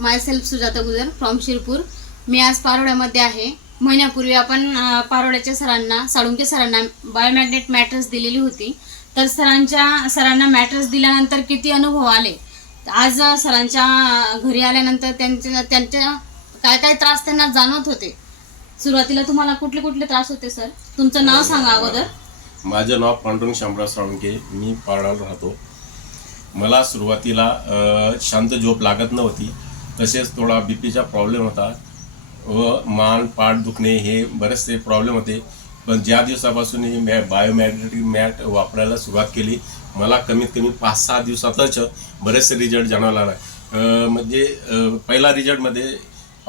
My self Sujata Gujar from Shirpur. मी आज पारोड्यामध्ये आहे। महिन्यापूर्वी आपण पारोड्याच्या सरांना, साळुंके सरांना बायोमॅग्नेट मॅट्रेस दिलेली होती। तर सरांना मॅट्रेस दिल्यानंतर किती अनुभव आले। आज सरांच्या घरी आल्यानंतर त्यांच्या काय काय त्रास त्यांना जाणवत होते। सुरुवातीला तुम्हाला कुठले कुठले त्रास होते सर? तुमचं नाव सांगा अगोदर। माझं नाव पांडुरंग शामराव साळुंके, मी पारोड्याला राहतो। मला सुरुवातीला शांत झोप लागत नव्हती, तसेच थोडा बीपीचा प्रॉब्लेम होता व मान पाठ दुखणे हे बरेचसे प्रॉब्लेम होते। पण ज्या दिवसापासून ही बायोमॅग्नेटिक मॅट वापरायला सुरुवात केली, मला कमीत कमी 5-6 दिवसातच बरेचसे रिझल्ट जाणवायला लागले। म्हणजे पहिला रिझल्टमध्ये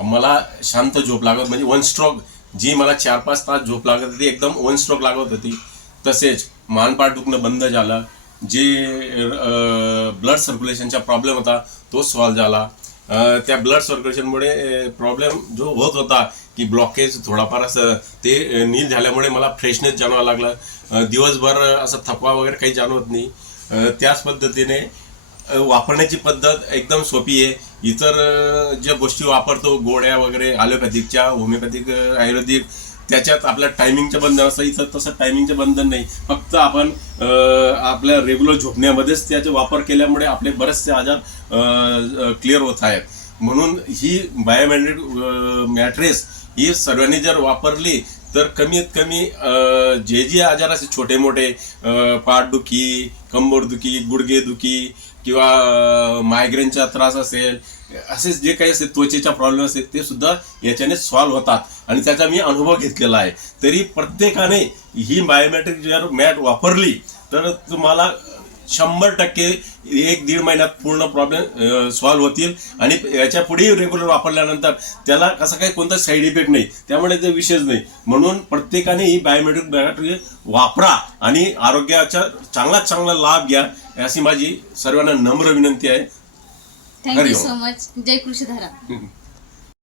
मला शांत झोप लागत, म्हणजे वन स्ट्रोक जी मला 4-5 तास झोप लागत होती एकदम वन स्ट्रोक लागत होती। तसेच मानपाठ दुखणं बंद झालं, जे ब्लड सर्क्युलेशनचा प्रॉब्लेम होता तो सॉल्व झाला। त्या ब्लड सर्क्युलेशनमुळे प्रॉब्लेम जो होत होता की ब्लॉकेज थोडाफार असं ते नील झाल्यामुळे मला फ्रेशनेस जाणवायला लागला। दिवसभर असं थकवा वगैरे काही जाणवत नाही। त्याच पद्धतीने वापरण्याची पद्धत एकदम सोपी आहे। इतर ज्या गोष्टी वापरतो गोळ्या वगैरे ॲलोपॅथिकच्या, होमिओपॅथिक, आयुर्वेदिक, त्याच्यात आपल्या टायमिंगचं बंधन असतं। इथं तसं टायमिंगचं बंधन नाही, फक्त आपण आपल्या रेग्युलर झोपण्यामध्येच त्याचा वापर केल्यामुळे आपले बरेचसे आजार क्लिअर होत आहेत। म्हणून ही बायोमॅग्नेटिक मॅट्रेस ही सर्वांनी जर वापरली तर कमीत कमी जे आजार असे छोटे मोठे पाठदुखी, कंबरदुखी, गुडघेदुखी किंवा मायग्रेनचा त्रास असेल, असे जे काही असेल त्वचेचा प्रॉब्लेम असेल ते सुद्धा याच्याने सॉल्व्ह होतात आणि त्याचा मी अनुभव घेतलेला आहे। तरी प्रत्येकाने ही बायोमॅट्रिक जर मॅट वापरली तर तुम्हाला 100% 1-1.5 महिन्यात पूर्ण प्रॉब्लेम सॉल्व्ह होतील आणि याच्या पुढेही रेग्युलर वापरल्यानंतर त्याला कसं काही कोणता साईड इफेक्ट नाही, त्यामुळे ते विशेष नाही। म्हणून प्रत्येकाने ही बायोमॅट्रिक मॅट वापरा आणि आरोग्याचा चांगला लाभ घ्या, अशी माझी सर्वांना नम्र विनंती आहे। Thank you so much. जय कृषीधारा।